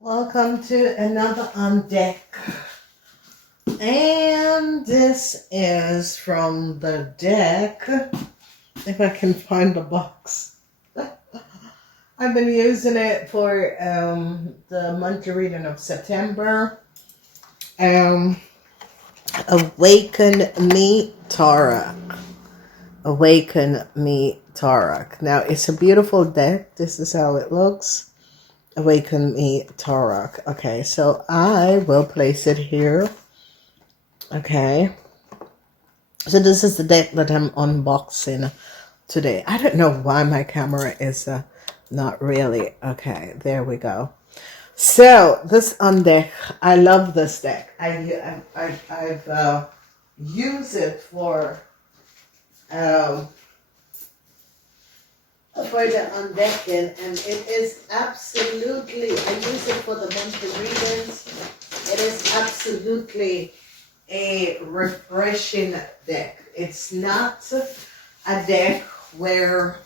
Welcome to another on deck. And this is from the deck. If I can find the box. I've been using it for the monthly reading of September. Awaken Me Tarot. Awaken Me Tarot. Now it's a beautiful deck. This is how it looks. Awaken Me Tarot. Okay, so I will place it here. Okay. So this is the deck that I'm unboxing today. I don't know why my camera is not really. Okay, there we go. So this on deck, I love this deck. I've used it for the undecking, and it is absolutely, I use it for the monthly readings. It is absolutely a refreshing deck. It's not a deck where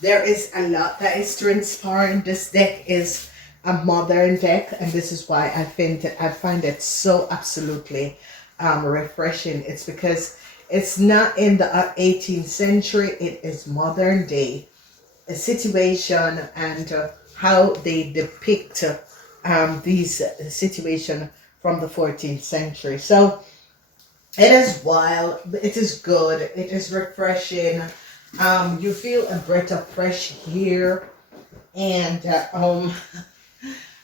there is a lot that is transpiring. This deck is a modern deck, and this is why I find it so absolutely refreshing. It's because it's not in the 18th century. It is modern day a situation, and how they depict these situations from the 14th century. So it is wild, it is good, it is refreshing. You feel a breath of fresh air, and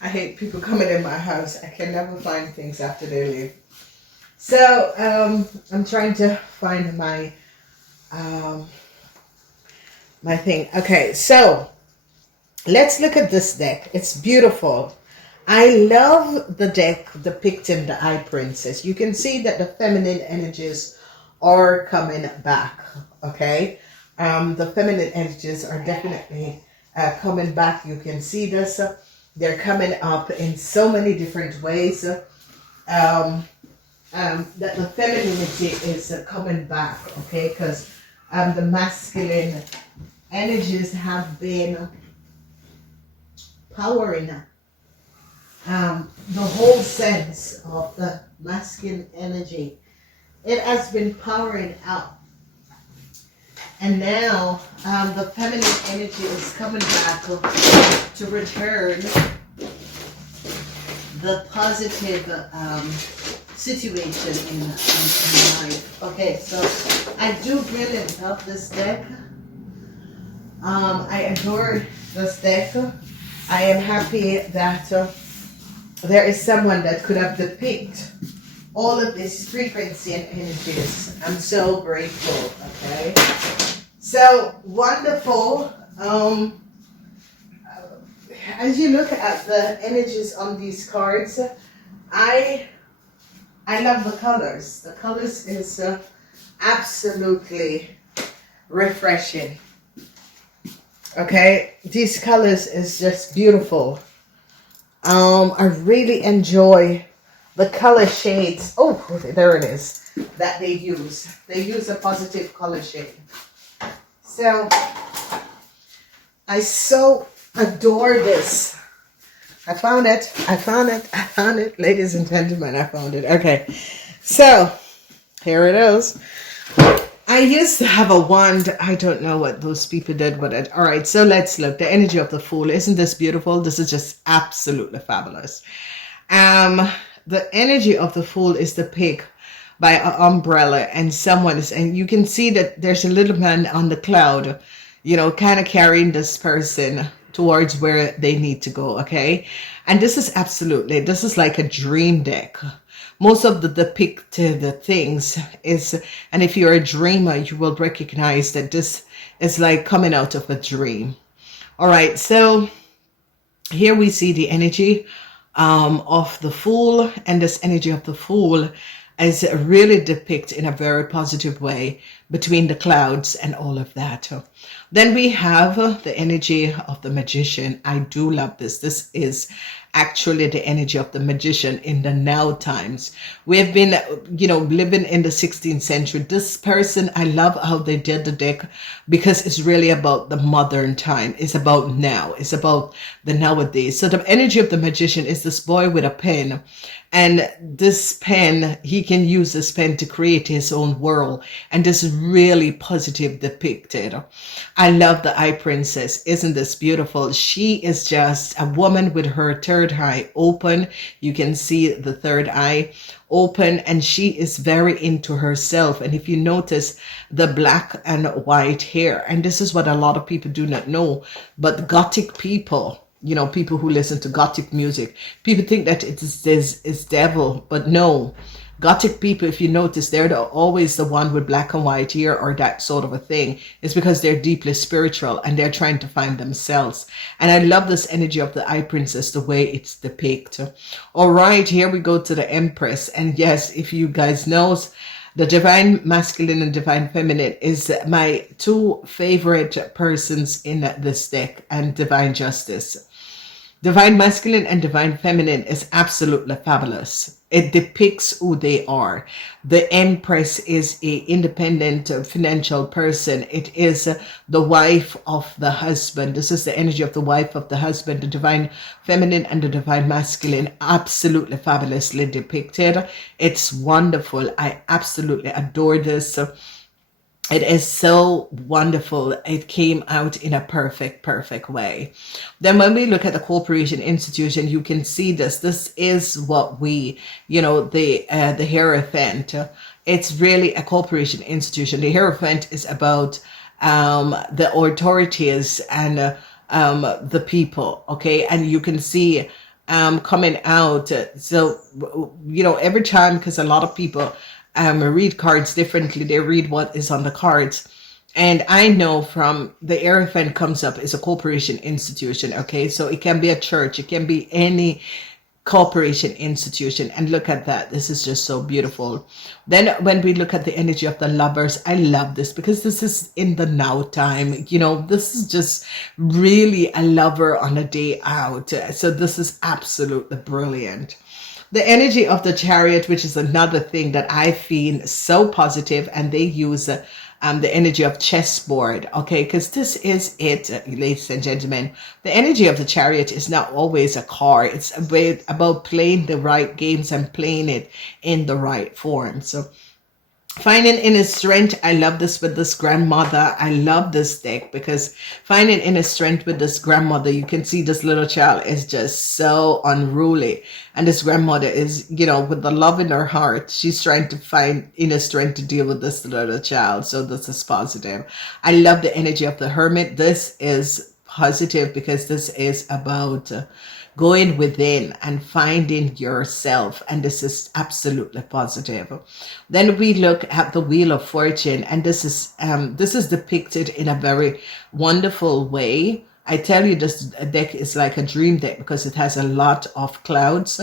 I hate people coming in my house. I can never find things after they leave. So I'm trying to find my my thing. Okay, so let's look at this deck. It's beautiful. I love the deck depicting the High Princess. You can see that the feminine energies are coming back. Okay, the feminine energies are definitely coming back. You can see this. They're coming up in so many different ways. That the femininity is coming back. Okay, because the masculine energies have been powering the whole sense of the masculine energy. It has been powering up, and now the feminine energy is coming back to return the positive situation in life. Okay, so I do really love this deck. I adore this deck. I am happy that there is someone that could have depicted all of this frequency and energies. I'm so grateful. Okay, so wonderful. As you look at the energies on these cards, I love the colors. The colors is absolutely refreshing. Okay, these colors is just beautiful. I really enjoy the color shades. Oh, there it is. That they use. They use a positive color shade. So I so adore this. I found it. I found it. I found it. Ladies and gentlemen, I found it. Okay, so here it is. I used to have a wand. I don't know what those people did with it. All right, so let's look. The energy of the Fool. Isn't this beautiful? This is just absolutely fabulous. The energy of the Fool is the pig by an umbrella, and someone is, and you can see that there's a little man on the cloud, you know, kind of carrying this person towards where they need to go. Okay, and this is like a dream deck. Most of the depicted things is, and if you're a dreamer, you will recognize that this is like coming out of a dream. All right, so here we see the energy of the Fool, and this energy of the Fool is really depicted in a very positive way between the clouds and all of that. Then we have the energy of the magician. I do love this. This is actually the energy of the magician in the now times. We have been, living in the 16th century. This person, I love how they did the deck because it's really about the modern time. It's about now. It's about the nowadays. So the energy of the magician is this boy with a pen. And this pen, he can use this pen to create his own world. And this is really positive depicted. I love the eye princess. Isn't this beautiful? She is just a woman with her third eye open. You can see the third eye open, and she is very into herself. And if you notice the black and white hair, and this is what a lot of people do not know, but Gothic people, people who listen to Gothic music, people think that it's devil, but no. Gothic people, if you notice, they're always the one with black and white hair or that sort of a thing. It's because they're deeply spiritual and they're trying to find themselves. And I love this energy of the eye princess, the way it's depicted. All right, here we go to the empress. And yes, if you guys know, the divine masculine and divine feminine is my two favorite persons in this deck, and divine justice. Divine masculine and divine feminine is absolutely fabulous. It depicts who they are. The empress is a independent financial person. It is the wife of the husband. This is the energy of the wife of the husband. The divine feminine and the divine masculine, absolutely fabulously depicted. It's wonderful. I absolutely adore this. It is so wonderful. It came out in a perfect way. Then when we look at the corporation institution, you can see this. This is what we, the Hierophant. It's really a corporation institution. The Hierophant is about the authorities and the people, okay? And you can see coming out. So, every time, because a lot of people read cards differently. They read what is on the cards. And I know from the Hierophant comes up is a corporation institution. Okay. So it can be a church. It can be any corporation institution. And look at that. This is just so beautiful. Then when we look at the energy of the lovers, I love this because this is in the now time. This is just really a lover on a day out. So this is absolutely brilliant. The energy of the chariot, which is another thing that I feel so positive, and they use the energy of chessboard, okay? Because this is it, ladies and gentlemen. The energy of the chariot is not always a car. It's about playing the right games and playing it in the right form. So finding inner strength, I love this with this grandmother. I love this deck because finding inner strength with this grandmother, you can see this little child is just so unruly. And this grandmother is, with the love in her heart, she's trying to find inner strength to deal with this little child. So this is positive. I love the energy of the hermit. This is positive because this is about going within and finding yourself, and this is absolutely positive. Then we look at the Wheel of Fortune, and this is depicted in a very wonderful way. I tell you, this deck is like a dream deck because it has a lot of clouds.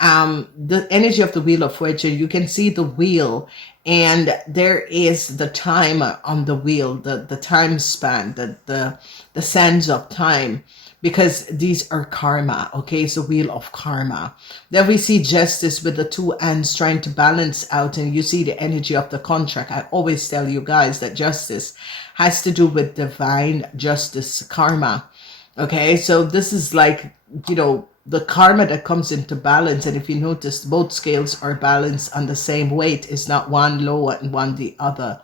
The energy of the Wheel of Fortune, you can see the wheel, and there is the time on the wheel, the time span, the sands of time, because these are karma, okay? It's the wheel of karma. Then we see justice with the two hands trying to balance out, and you see the energy of the contract. I always tell you guys that justice has to do with divine justice, karma, okay? So this is like, the karma that comes into balance. And if you notice, both scales are balanced on the same weight. It's not one lower and one the other.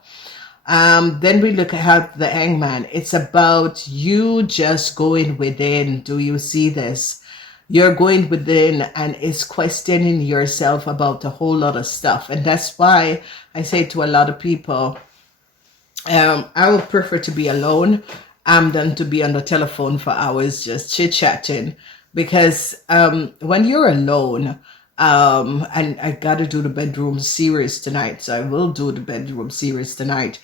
Then we look at the Hangman. It's about you just going within. Do you see this? You're going within and it's questioning yourself about a whole lot of stuff. And that's why I say to a lot of people, I would prefer to be alone than to be on the telephone for hours just chit-chatting. Because when you're alone, and I got to do the bedroom series tonight, so I will do the bedroom series tonight.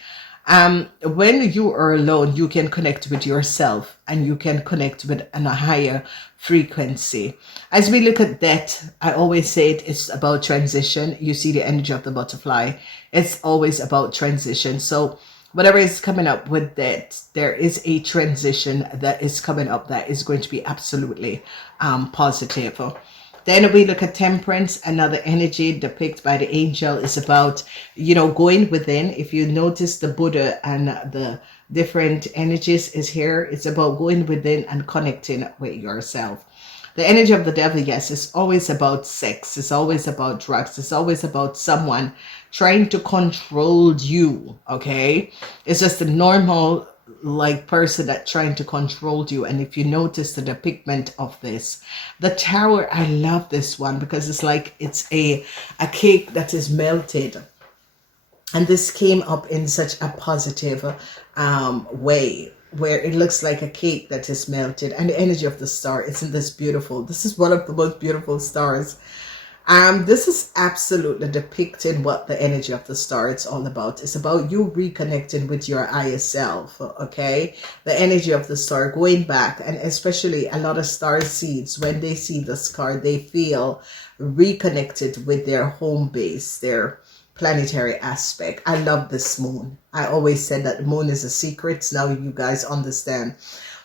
When you are alone, you can connect with yourself and you can connect with a higher frequency. As we look at that, I always say it's about transition. You see the energy of the butterfly. It's always about transition. So whatever is coming up with that, there is a transition that is coming up that is going to be absolutely positive. Then we look at temperance. Another energy depicted by the angel is about, going within. If you notice, the Buddha and the different energies is here. It's about going within and connecting with yourself. The energy of the devil, yes, is always about sex. It's always about drugs. It's always about someone trying to control you, okay? It's just a normal person that trying to control you. And if you notice the depiction of this, the tower, I love this one because it's like it's a cake that is melted. And this came up in such a positive way, where it looks like a cake that is melted, and the energy of the star, isn't this beautiful? This is one of the most beautiful stars. This is absolutely depicting what the energy of the star is all about. It's about you reconnecting with your higher self, okay? The energy of the star going back, and especially a lot of star seeds, when they see this card, they feel reconnected with their home base, their planetary aspect. I love this moon. I always said that the moon is a secret. Now you guys understand.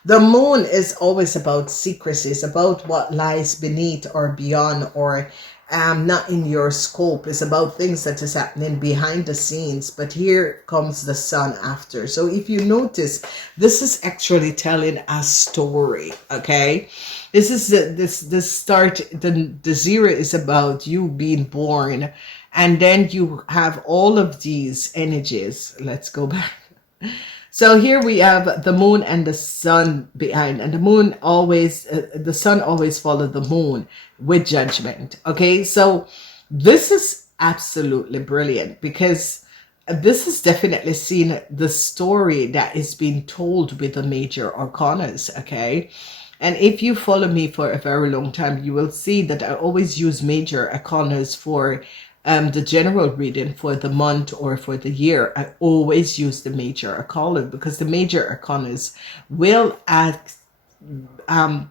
The moon is always about secrecy. It's about what lies beneath or beyond, or not in your scope. It's about things that is happening behind the scenes. But here comes the sun after. So if you notice, this is actually telling a story, okay? This is the start. The zero is about you being born, and then you have all of these energies. Let's go back. So here we have the moon and the sun behind, and the moon always, the sun always follows the moon with judgment. Okay, so this is absolutely brilliant because this is definitely seeing the story that is being told with the major arcanas. Okay, and if you follow me for a very long time, you will see that I always use major arcanas for the general reading for the month or for the year. I always use the major arcana because the major arcanas will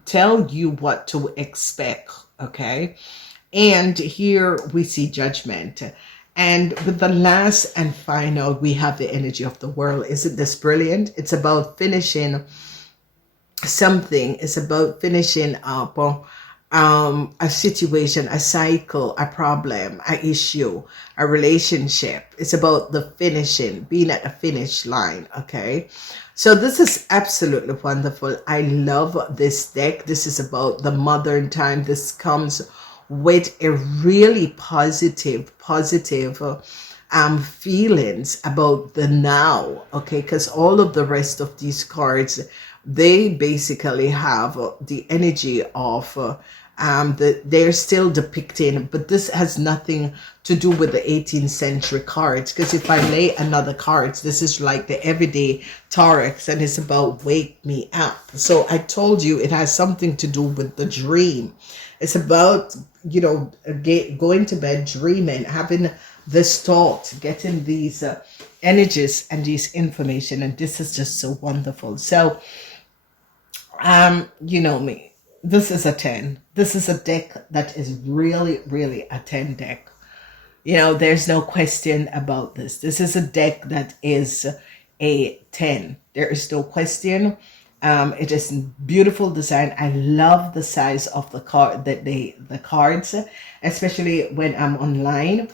tell you what to expect, okay? And here we see judgment. And with the last and final, we have the energy of the world. Isn't this brilliant? It's about finishing something. It's about finishing up a situation, a cycle, a problem, a issue, a relationship. It's about the finishing, being at the finish line, okay? So this is absolutely wonderful. I love this deck. This is about the modern time. This comes with a really positive feelings about the now, okay? Because all of the rest of these cards, they basically have the energy of they're still depicting, but this has nothing to do with the 18th century cards. Because if I lay another cards, this is like the everyday Taurus, and it's about wake me up. So I told you it has something to do with the dream. It's about, going to bed dreaming, having this thought, getting these energies and these information, and this is just so wonderful. So you know me. This is a 10. This is a deck that is really, really a 10 deck. There's no question about this. This is a deck that is a 10. There is no question. It is beautiful design. I love the size of the card, the cards, especially when I'm online.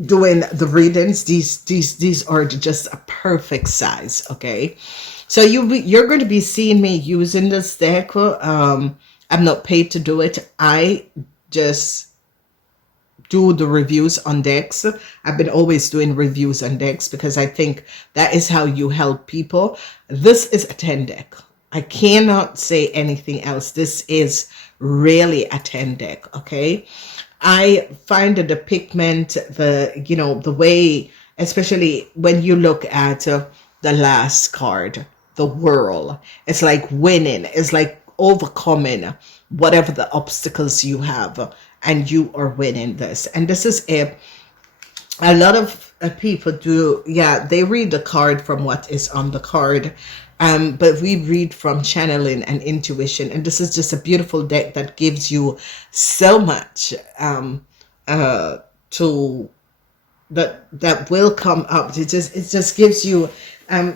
Doing the readings, these are just a perfect size, okay? So you're going to be seeing me using this deck. I'm not paid to do it. I just do the reviews on decks. I've been always doing reviews on decks because I think that is how you help people. This is a 10 deck. I cannot say anything else. This is really a 10 deck, okay? I find that the pigment, the way, especially when you look at the last card, the world, it's like winning. It's like overcoming whatever the obstacles you have, and you are winning this. And this is a a lot of people do, yeah, they read the card from what is on the card. But we read from channeling and intuition, and this is just a beautiful deck that gives you so much to that will come up. It just gives you a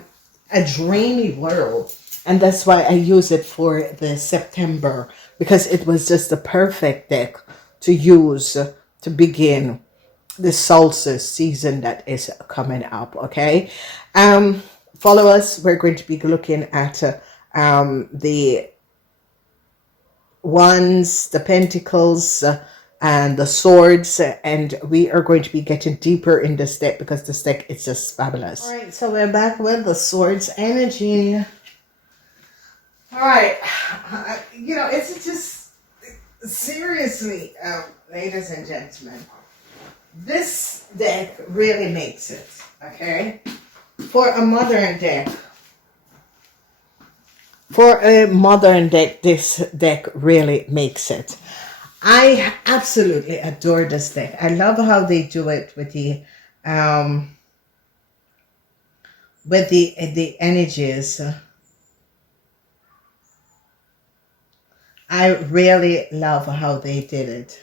dreamy world, and that's why I use it for the September, because it was just the perfect deck to use to begin the solstice season that is coming up. Okay, um follow us. We're going to be looking at the wands, the pentacles, and the swords, and we are going to be getting deeper in this deck because this deck is just fabulous. All right, so we're back with the swords energy. All right, it's just seriously, ladies and gentlemen, this deck really makes it, okay? For a modern deck, this deck really makes it. I absolutely adore this deck. I love how they do it with the energies. I really love how they did it.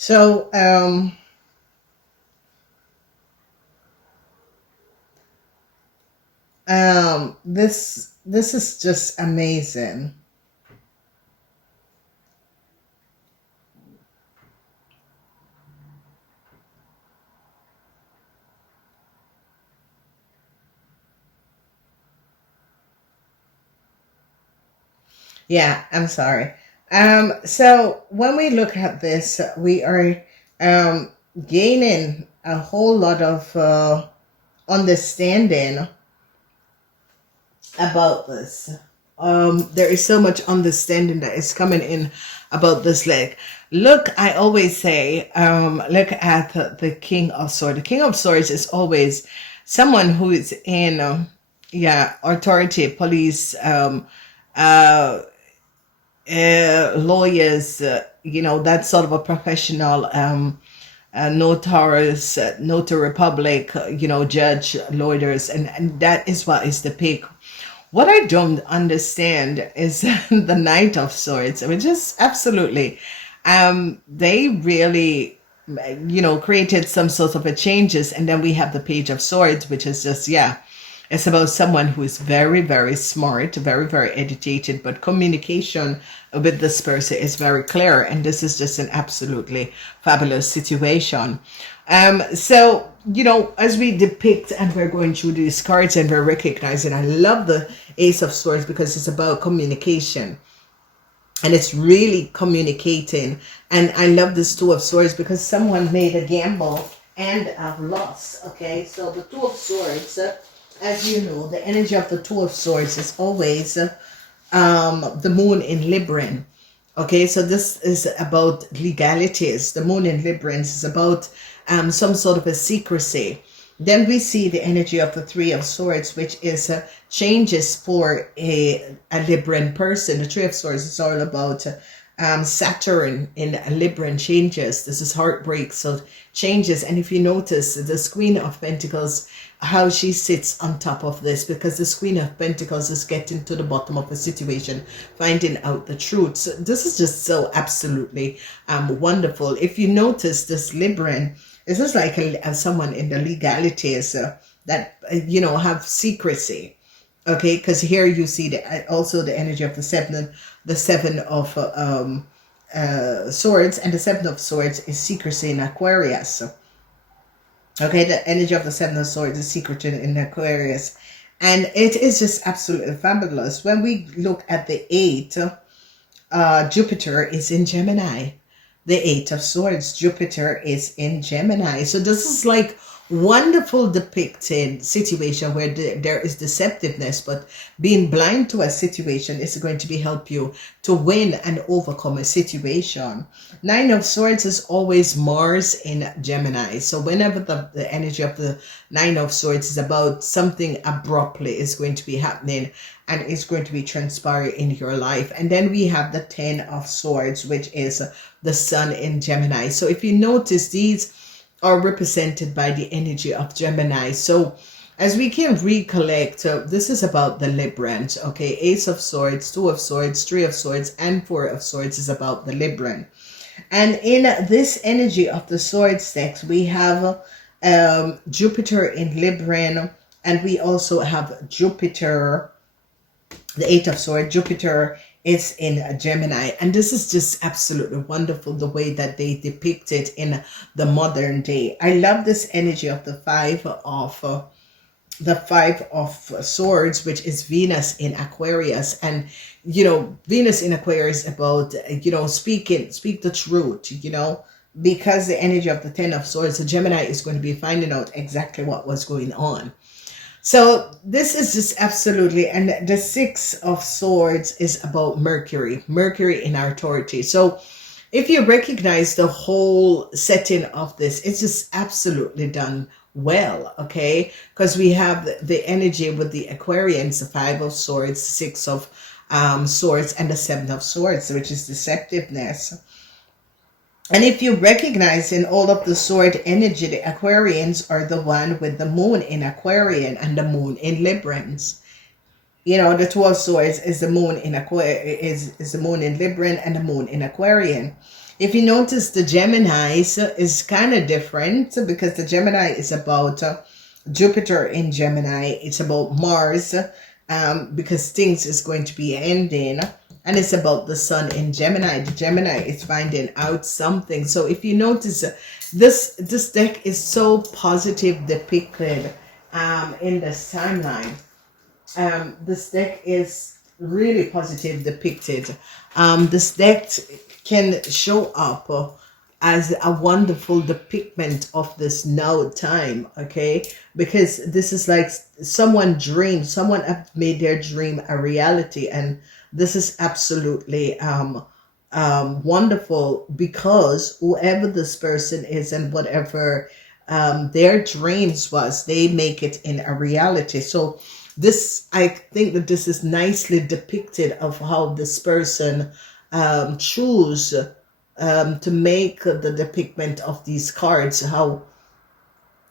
So, this is just amazing. Yeah, I'm sorry. So when we look at this, we are gaining a whole lot of understanding about this. There is so much understanding that is coming in about this leg. Look, I always say, look at the King of Swords. The King of Swords is always someone who is in, authority, police, uh, lawyers, that sort of a professional, notaries, notary public, judge, lawyers, and that is what is the pick. What I don't understand is the Knight of Swords. I mean, just absolutely, they really, created some sort of a changes, and then we have the Page of Swords, which is just, it's about someone who is very, very smart, very, very educated, but communication with this person is very clear. And this is just an absolutely fabulous situation. So, as we depict and we're going through these cards and we're recognizing, I love the Ace of Swords because it's about communication. And it's really communicating. And I love this Two of Swords because someone made a gamble and have lost. Okay, so the Two of Swords, as you know, the energy of the Two of Swords is always the moon in Libran. Okay, so this is about legalities. The moon in Libran is about some sort of a secrecy. Then we see the energy of the Three of Swords, which is changes for a Libran person. The Three of Swords is all about Saturn in Libran changes. This is heartbreak, so changes. And if you notice, the Queen of Pentacles, how she sits on top of this, because the Queen of Pentacles is getting to the bottom of the situation, finding out the truth. So this is just so absolutely wonderful. If you notice, this Libran is just like someone in the legalities that have secrecy. Okay, because here you see also the energy of the the Seven of Swords, and the Seven of Swords is secrecy in Aquarius. Okay, the energy of the Seven of Swords is secrecy in Aquarius, and it is just absolutely fabulous. When we look at the 8, Jupiter is in Gemini. The 8 of Swords, Jupiter is in Gemini. So this is like wonderful depicted situation where there is deceptiveness, but being blind to a situation is going to be help you to win and overcome a situation. 9 of Swords is always Mars in Gemini. So whenever the energy of the 9 of Swords is about something abruptly is going to be happening and it's going to be transpiring in your life. And then we have the 10 of Swords, which is the Sun in Gemini. So if you notice, these are represented by the energy of Gemini. So as we can recollect, this is about the Librans. Okay, Ace of Swords, 2 of Swords, 3 of Swords, and 4 of Swords is about the Libran. And in this energy of the Swords deck, we have Jupiter in Libran, and we also have Jupiter, the 8 of Swords, Jupiter is in Gemini. And this is just absolutely wonderful, the way that they depict it in the modern day. I love this energy of the 5 of Swords, which is Venus in Aquarius. And you know, Venus in Aquarius is about, you know, speak the truth, you know, because the energy of the 10 of Swords, the Gemini is going to be finding out exactly what was going on. So this is just absolutely, and the 6 of Swords is about Mercury in authority. So if you recognize the whole setting of this, it's just absolutely done well, okay? Because we have the energy with the Aquarians, the 5 of Swords, 6 of Swords, and the 7 of Swords, which is deceptiveness. And if you recognize in all of the sword energy, the Aquarians are the one with the moon in Aquarian and the moon in Librans. You know, the 2 of Swords is the moon in is the moon in Libran and the moon in Aquarian. If you notice, the Geminis is kind of different because the Gemini is about Jupiter in Gemini. It's about Mars because things is going to be ending. And it's about the Sun in Gemini. The Gemini is finding out something. So if you notice, this deck is so positive depicted in this timeline. This deck is really positive depicted. This deck can show up as a wonderful depiction of this now time, okay? Because this is like someone have made their dream a reality, and this is absolutely wonderful, because whoever this person is and whatever their dreams was, they make it in a reality. So this, I think that this is nicely depicted of how this person choose to make the depiction of these cards, how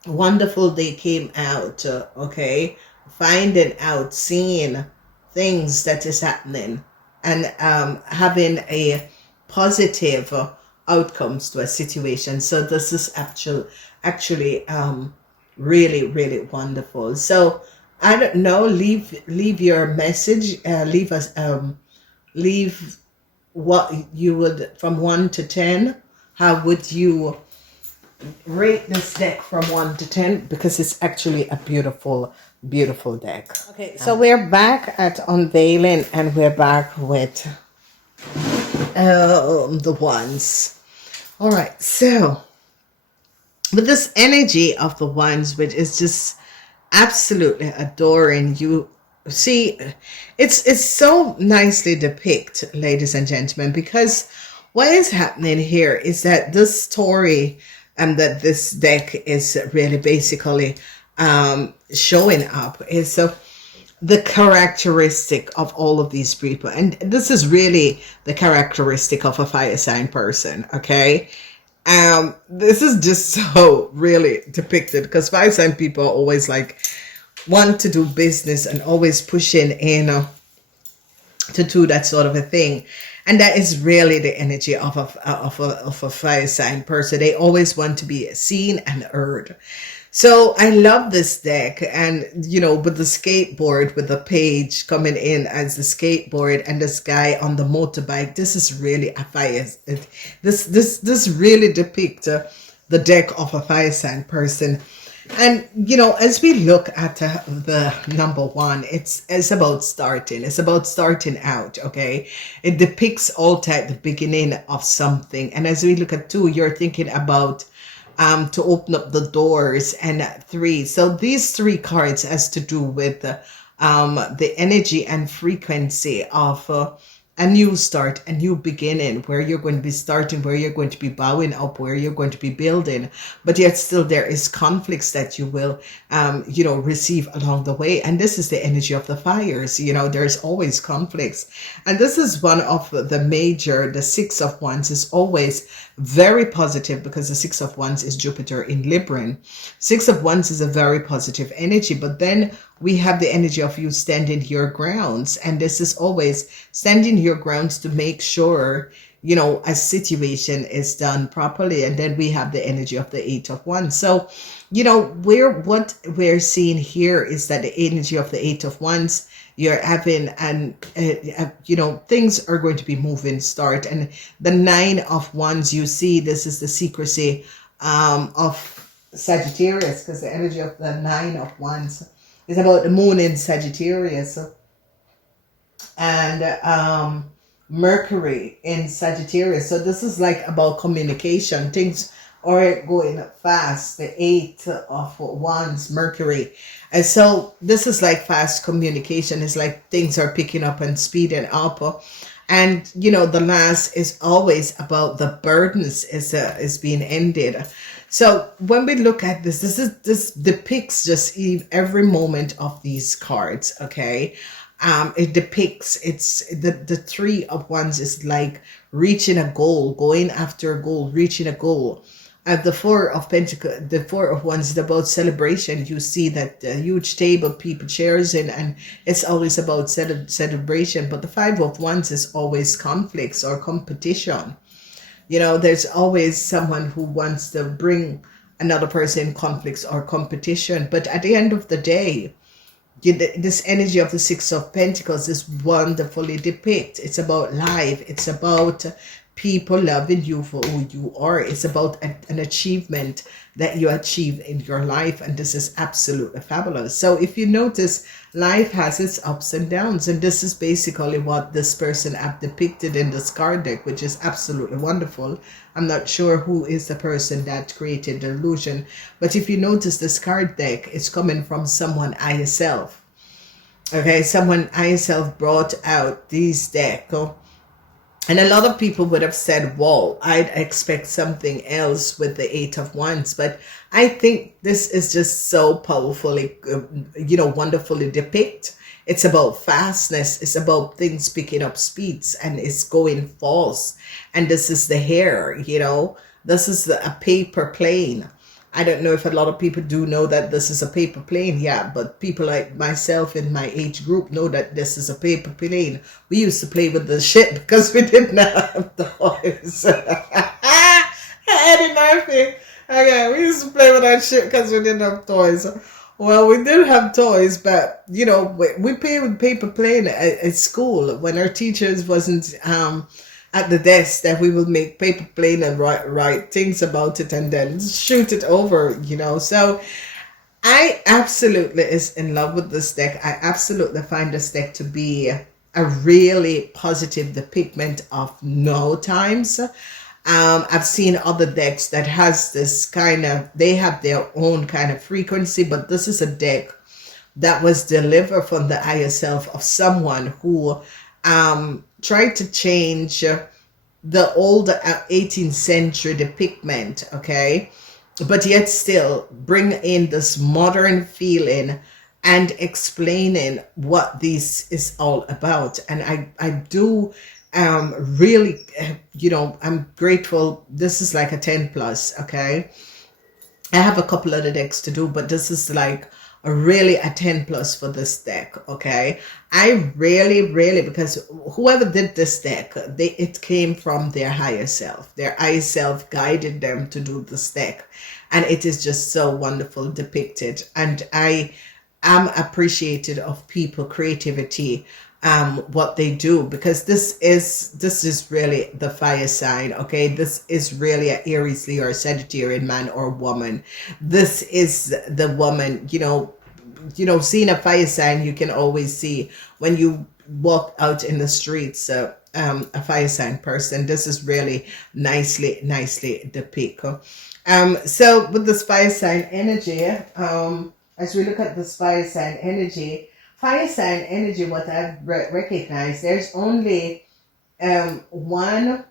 wonderful they came out, okay? Finding out, seeing things that is happening, and having a positive outcomes to a situation. So this is actually really, really wonderful. So I don't know, leave your message, leave what you would, from 1 to 10, how would you rate this deck from 1 to 10? Because it's actually a beautiful deck. Okay, so we're back at unveiling, and we're back with the wands. All right, so with this energy of the wands, which is just absolutely adoring, you see, it's so nicely depicted, ladies and gentlemen, because what is happening here is that this story and that this deck is really basically showing up is the characteristic of all of these people. And this is really the characteristic of a fire sign person, okay? This is just so really depicted, because fire sign people are always like want to do business and always pushing in to do that sort of a thing. And that is really the energy of a fire sign person. They always want to be seen and heard. So I love this deck, and with the skateboard, with the page coming in as the skateboard, and this guy on the motorbike. This is really a fire. This really depict the deck of a fire sign person. And as we look at the number one, it's about starting. It's about starting out. Okay, it depicts all at the beginning of something. And as we look at two, you're thinking about to open up the doors, and three. So these three cards has to do with the energy and frequency of a new start, a new beginning, where you're going to be starting, where you're going to be bowing up, where you're going to be building, but yet still there is conflicts that you will, receive along the way. And this is the energy of the fires. There's always conflicts. And this is one of the Six of Wands is always very positive, because the Six of Wands is Jupiter in Libra. Six of Wands is a very positive energy, but then we have the energy of you standing your grounds. And this is always standing your grounds to make sure, a situation is done properly. And then we have the energy of the Eight of Wands. So, what we're seeing here is that the energy of the Eight of Wands, you're having, and things are going to be moving, start. And the Nine of Wands, you see, this is the secrecy of Sagittarius, because the energy of the Nine of Wands is about the moon in Sagittarius, and Mercury in Sagittarius. So this is like about communication. Things are going fast. The Eight of Wands, Mercury. And so this is like fast communication. It's like things are picking up and speeding up. And the last is always about the burdens is being ended. So when we look at this depicts just every moment of these cards. Okay, it depicts, it's the Three of Wands is like reaching a goal, going after a goal, reaching a goal. The Four of Pentacles, the Four of Wands is about celebration. You see that huge table, people chairs in, and it's always about celebration. But the Five of Wands is always conflicts or competition. There's always someone who wants to bring another person in conflicts or competition. But at the end of the day, this energy of the Six of Pentacles is wonderfully depicted. It's about life. It's about people loving you for who you are. It's about an achievement that you achieve in your life, and this is absolutely fabulous. So if you notice, life has its ups and downs, and this is basically what this person have depicted in this card deck, which is absolutely wonderful. I'm not sure who is the person that created the illusion, but if you notice, this card deck is coming from someone yourself. Okay, someone yourself brought out these deck. And a lot of people would have said, well, I'd expect something else with the Eight of Wands. But I think this is just so powerfully, wonderfully depicted. It's about fastness. It's about things picking up speeds, and it's going false. And this is the hair, this is a paper plane. I don't know if a lot of people do know that this is a paper plane. Yeah, but people like myself in my age group know that this is a paper plane. We used to play with the shit because we didn't have toys. Eddie Murphy. Okay, we used to play with that shit because we didn't have toys. Well, we did have toys, but, we played with paper plane at school when our teachers wasn't at the desk, that we will make paper plane and write things about it and then shoot it over, So I absolutely is in love with this deck. I absolutely find this deck to be a really positive depiction of no times. I've seen other decks that has this kind of, they have their own kind of frequency, but this is a deck that was delivered from the higher self of someone who tried to change the old 18th century depiction, okay, but yet still bring in this modern feeling and explaining what this is all about. And I do really, I'm grateful. This is like a 10 plus, okay. I have a couple other decks to do, but this is like really a 10 plus for this deck. Okay, I really, because whoever did this deck, it came from their higher self. Their higher self guided them to do this deck, and it is just so wonderful depicted. And I am appreciative of people creativity, what they do, because this is really the fire sign. Okay, this is really a Aries, Leo, or Sagittarian man or woman. This is the woman, seeing a fire sign, you can always see when you walk out in the streets, a fire sign person. This is really nicely depicted. So with this fire sign energy, as we look at this fire sign energy, what I've recognized, there's only one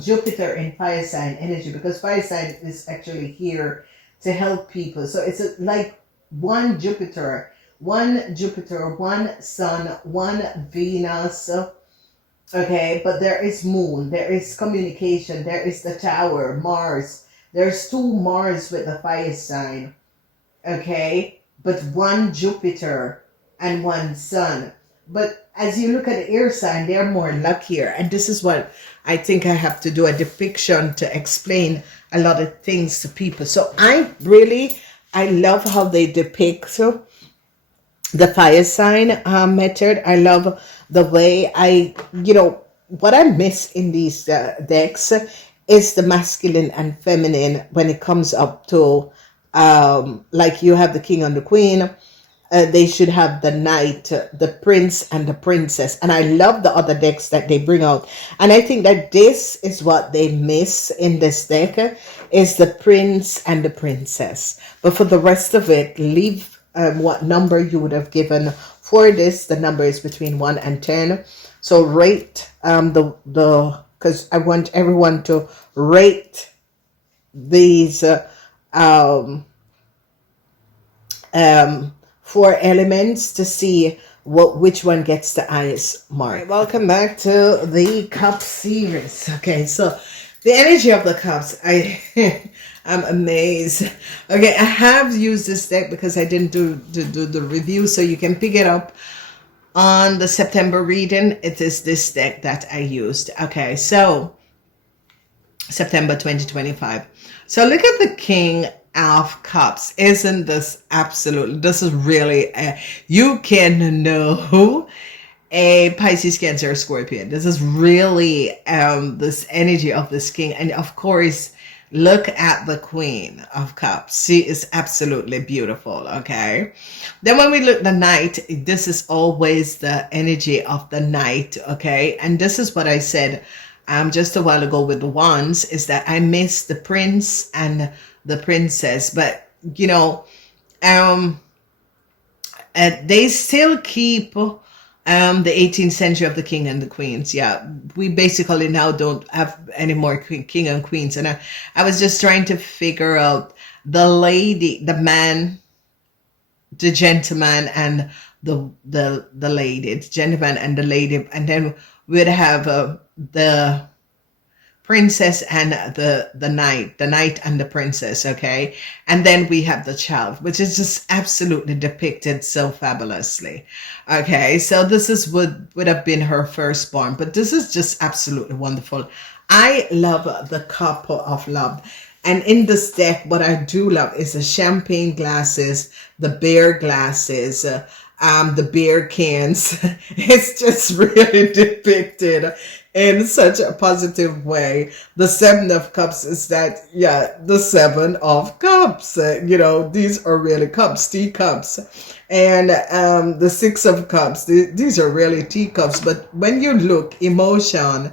Jupiter in fire sign energy, because fire sign is actually here to help people. So it's like one Jupiter, one Sun, one Venus. Okay, but there is moon, there is communication, there is the tower, Mars. There's two Mars with the fire sign. Okay, but one Jupiter and one Sun. But as you look at the air sign, they're more luckier. And this is what I think I have to do, a depiction to explain a lot of things to people. So I love how they depict the fire sign method. I love the way what I miss in these decks is the masculine and feminine when it comes up to like you have the king and the queen. They should have the knight, the prince and the princess. And I love the other decks that they bring out. And I think that this is what they miss in this deck, is the prince and the princess. But for the rest of it, leave what number you would have given for this. The number is between 1 and 10. So rate because I want everyone to rate these 4 elements to see which one gets the highest mark. Right, welcome back to the Cup series. Okay, so the energy of the Cups, I'm amazed. Okay, I have used this deck because I didn't do the review, so you can pick it up on the September reading. It is this deck that I used. Okay, so September 2025. So look at the King of Cups. Isn't this absolutely, this is really you can know a Pisces, Cancer, Scorpion. This is really this energy of this king. And of course, look at the Queen of Cups. She is absolutely beautiful. Okay, then when we look the Knight, this is always the energy of the Knight. Okay, and this is what I said just a while ago with the Wands, is that I miss the Prince and the Princess, but they still keep the 18th century of the King and the Queens. Yeah, we basically now don't have any more King and Queens. And I was just trying to figure out the lady, the man, the gentleman, and the lady, the gentleman and the lady, and then we'd have the princess and the knight and the princess. Okay, and then we have the child, which is just absolutely depicted so fabulously. Okay, so this is would have been her firstborn, but this is just absolutely wonderful. I love the Cup of Love. And in this deck, what I do love is the champagne glasses, the beer glasses, the beer cans. It's just really depicted in such a positive way. The 7 of Cups is that, yeah, the 7 of Cups. These are really cups, teacups. And the 6 of Cups, these are really teacups. But when you look, emotion,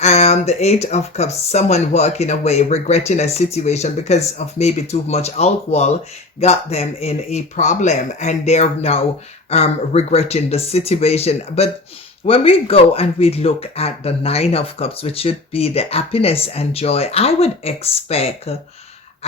the 8 of Cups, someone walking away, regretting a situation because of maybe too much alcohol got them in a problem, and they're now regretting the situation. But when we go and we look at the 9 of Cups, which should be the happiness and joy, I would expect a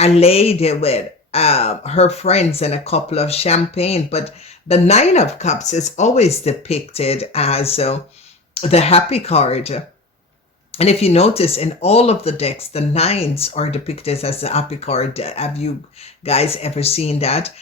lady with her friends and a couple of champagne. But the 9 of Cups is always depicted as the happy card. And if you notice, in all of the decks, the 9s are depicted as the happy card. Have you guys ever seen that?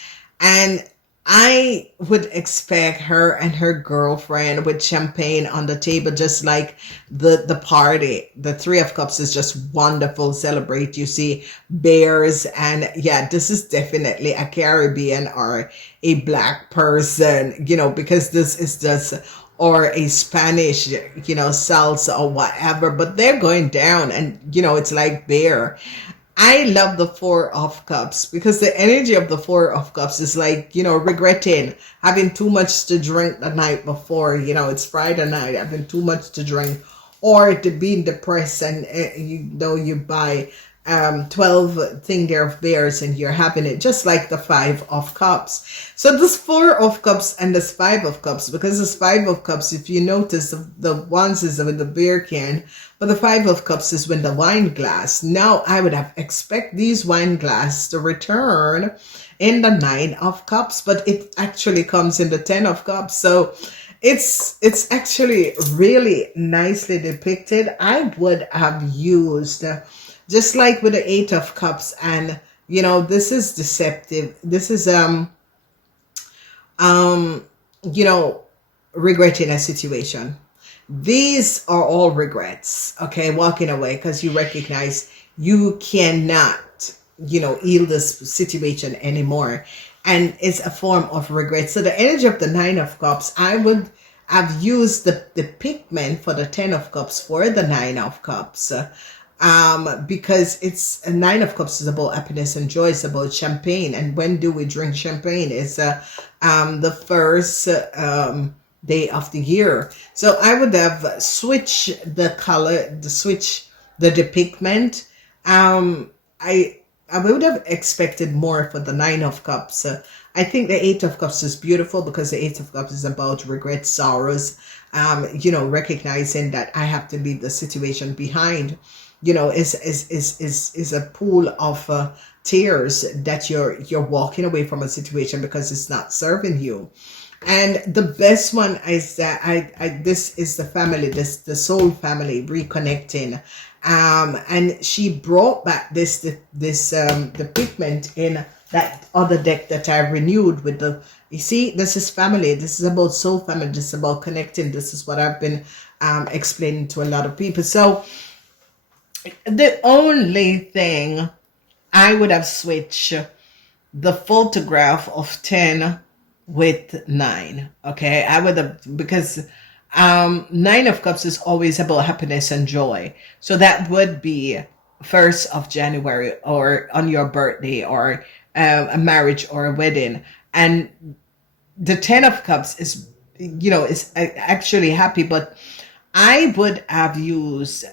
And I would expect her and her girlfriend with champagne on the table, just like the party. The Three of Cups is just wonderful. Celebrate. You see bears, and yeah, this is definitely a Caribbean or a black person, because this is just, or a Spanish, salsa or whatever. But they're going down, and it's like bear. I love the Four of Cups because the energy of the Four of Cups is like, regretting having too much to drink the night before. It's Friday night, having too much to drink, or to being depressed, and you buy 12 thing there of bears and you're having it, just like the Five of Cups. So this Four of Cups and this Five of Cups, because this Five of Cups, if you notice, the ones is with the beer can, but the Five of Cups is with the wine glass. Now I would have expect these wine glass to return in the Nine of Cups, but it actually comes in the Ten of Cups. So it's actually really nicely depicted. I would have used, just like with the Eight of Cups, and this is deceptive. This is regretting a situation. These are all regrets, okay? Walking away because you recognize you cannot, heal this situation anymore. And it's a form of regret. So the energy of the Nine of Cups, I would have used the pigment for the Ten of Cups for the Nine of Cups. Because it's a Nine of Cups is about happiness and joy. It's about champagne. And when do we drink champagne? It's the first day of the year. So I would have switched the color, the pigment. I would have expected more for the Nine of Cups. I think the Eight of Cups is beautiful because the Eight of Cups is about regret, sorrows, recognizing that I have to leave the situation behind. Is a pool of tears that you're walking away from a situation because it's not serving you. And the best one is that this is the family, the soul family reconnecting. And she brought back the pigment in that other deck that I renewed with you see, this is family. This is about soul family. This is about connecting. This is what I've been explaining to a lot of people. So the only thing I would have switched the photograph of 10 with 9. Okay, I would have, because Nine of Cups is always about happiness and joy. So that would be 1st of January or on your birthday or a marriage or a wedding. And the 10 of Cups is, is actually happy, but I would have used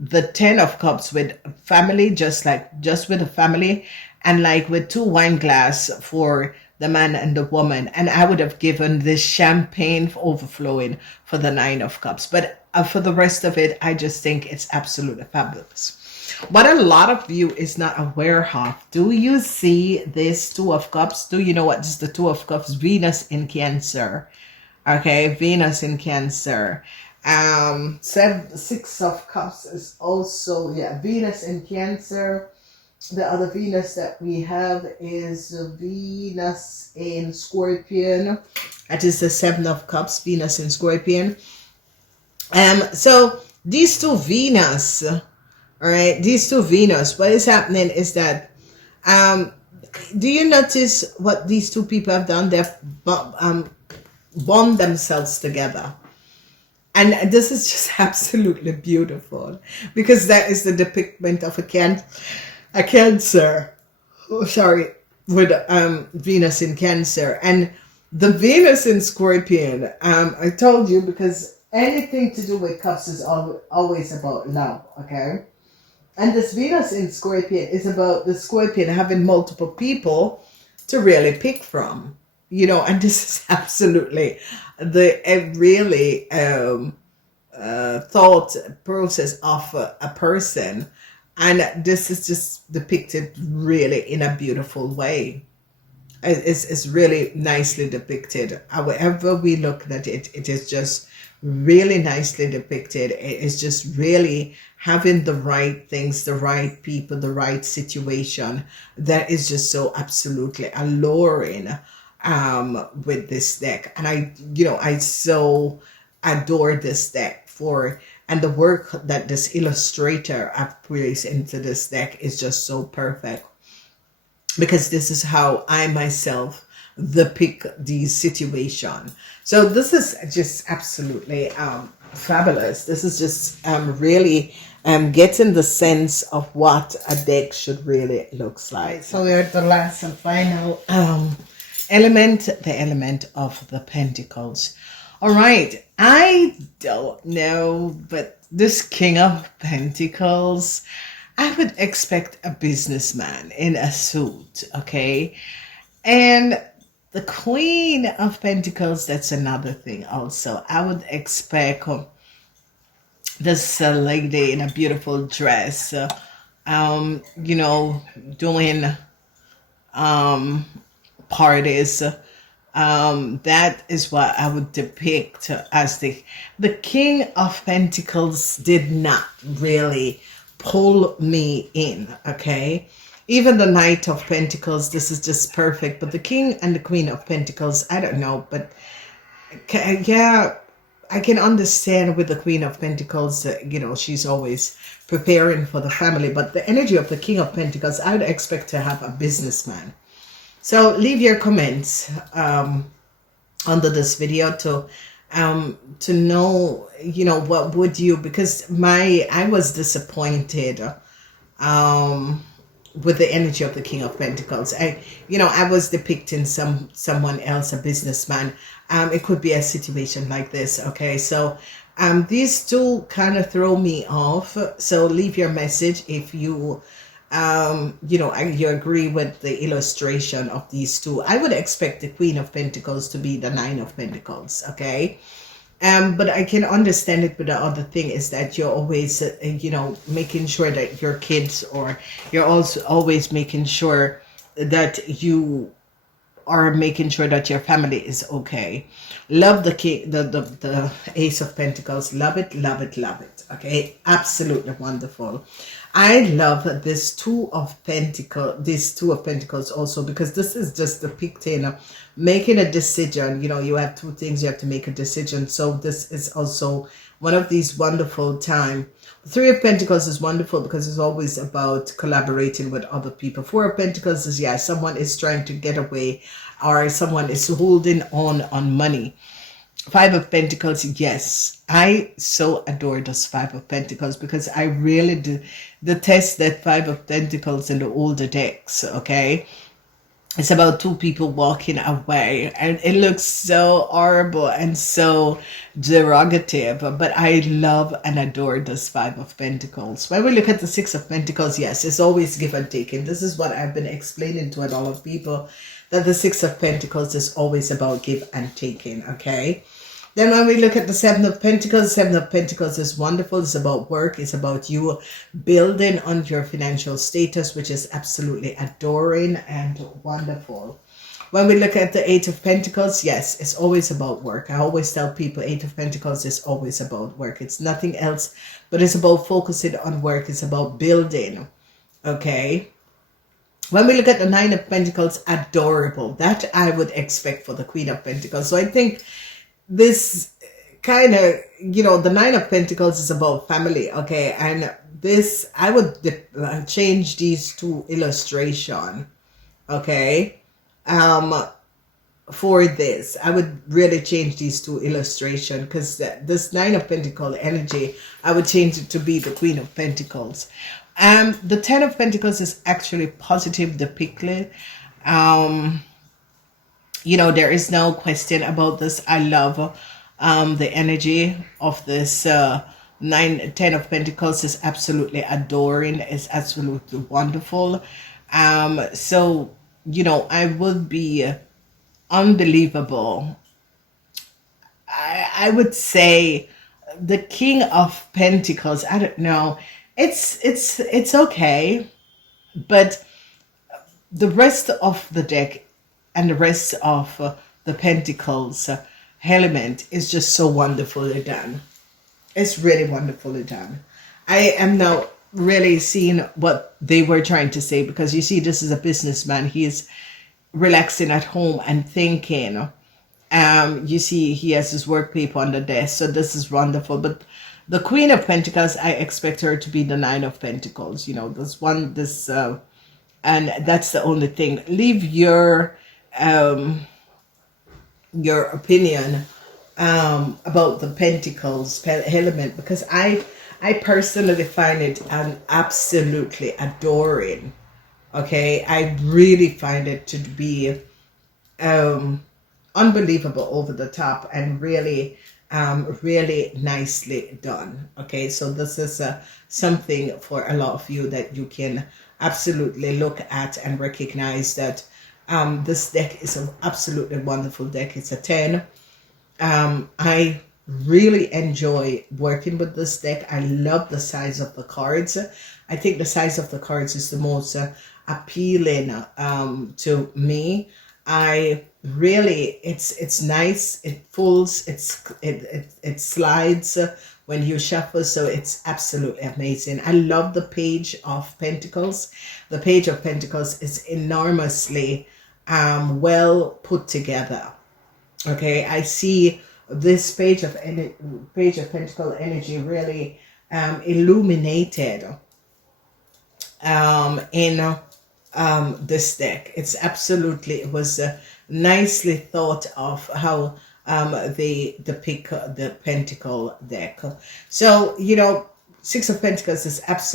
the 10 of Cups with family, just with a family, and like with 2 wine glass for the man and the woman. And I would have given this champagne overflowing for the 9 of Cups. But for the rest of it, I just think it's absolutely fabulous. What a lot of you is not aware of, do you see this 2 of Cups? Do you know what this is? The 2 of Cups? Venus in Cancer. Okay, Venus in Cancer. 6 of Cups is also, Venus in Cancer. The other Venus that we have is Venus in Scorpion. That is the 7 of Cups, Venus in Scorpion. So these two Venus, all right, these two Venus, what is happening is that, do you notice what these two people have done? They've bond themselves together. And this is just absolutely beautiful because that is the depiction of a Cancer, with Venus in Cancer. And the Venus in Scorpion, I told you, because anything to do with cups is always about love, okay? And this Venus in Scorpion is about the Scorpion having multiple people to really pick from, and this is absolutely a really thought process of a person. And this is just depicted really in a beautiful way. It's really nicely depicted. However we look at it, it is just really nicely depicted. It is just really having the right things, the right people, the right situation that is just so absolutely alluring. with this deck. And I so adore this deck and the work that this illustrator have placed into this deck is just so perfect, because this is how I myself depict the situation. So this is just absolutely fabulous. This is just really getting the sense of what a deck should really looks like. So we're at the last and final element, the element of the Pentacles. All right, I don't know, but this King of Pentacles, I would expect a businessman in a suit, okay? And the Queen of Pentacles, that's another thing also. I would expect this lady in a beautiful dress, doing parties. That is what I would depict as the King of Pentacles did not really pull me in, okay? Even the Knight of Pentacles, this is just perfect. But the King and the Queen of Pentacles, I don't know. But yeah, I can understand with the Queen of Pentacles, she's always preparing for the family. But the energy of the King of Pentacles, I would expect to have a businessman. So leave your comments under this video to know, what would you, because I was disappointed with the energy of the King of Pentacles. I was depicting someone else, a businessman. It could be a situation like this, okay? So these two kind of throw me off. So leave your message if you you agree with the illustration of these two. I would expect the Queen of Pentacles to be the Nine of Pentacles, okay? But I can understand it. But the other thing is that you're always, making sure that your kids, or you're also always making sure that you are making sure that your family is okay. Love the king, the Ace of Pentacles. Love it, love it, love it. Okay, absolutely wonderful. I love this Two of Pentacles also, because this is just depicting making a decision. You have two things, you have to make a decision. So this is also one of these wonderful time. The Three of Pentacles is wonderful because it's always about collaborating with other people. Four of Pentacles is, yeah, someone is trying to get away, or someone is holding on money. Five of Pentacles, yes, I so adore this Five of Pentacles, because I really detest that Five of Pentacles in the older decks, okay? It's about two people walking away, and it looks so horrible and so derogative, but I love and adore this Five of Pentacles. When we look at the Six of Pentacles, yes, it's always give and take. And this is what I've been explaining to a lot of people, that the Six of Pentacles is always about give and taking, okay? Then when we look at the Seven of Pentacles is wonderful. It's about work. It's about you building on your financial status, which is absolutely adoring and wonderful. When we look at the Eight of Pentacles, yes, it's always about work. I always tell people Eight of Pentacles is always about work. It's nothing else, but it's about focusing on work. It's about building, okay? When we look at the Nine of Pentacles, adorable. That I would expect for the Queen of Pentacles. So I think this kind of, the Nine of Pentacles is about family, okay? And this, I would change these two illustration, okay? For this, I would really change these two illustration, because this Nine of Pentacles energy, I would change it to be the Queen of Pentacles. The Ten of Pentacles is actually positive depicted. There is no question about this. I love the energy of this Ten of Pentacles is absolutely adoring. It's absolutely wonderful. So, I would be unbelievable. I would say the King of Pentacles, I don't know. It's okay, but the rest of the deck and the rest of the Pentacles element is just so wonderfully done. It's really wonderfully done. I am now really seeing what they were trying to say, because you see, this is a businessman. He's relaxing at home and thinking. You see he has his work paper on the desk, so this is wonderful. But the Queen of Pentacles, I expect her to be the Nine of Pentacles. You know, and that's the only thing. Leave your opinion about the Pentacles element, because I personally find it an absolutely adoring. Okay, I really find it to be unbelievable, over the top, and really really nicely done. Okay, so this is something for a lot of you that you can absolutely look at and recognize that this deck is an absolutely wonderful deck. It's a 10. I really enjoy working with this deck. I love the size of the cards. I think the size of the cards is the most appealing to me. I really, it's nice. It folds. It slides when you shuffle, so it's absolutely amazing. I love the Page of Pentacles. The Page of Pentacles is enormously well put together. Okay, I see this Page of Pentacle energy really illuminated in this deck. It's absolutely, it was nicely thought of how they depict the Pentacle deck. So, you know, Six of Pentacles is absolutely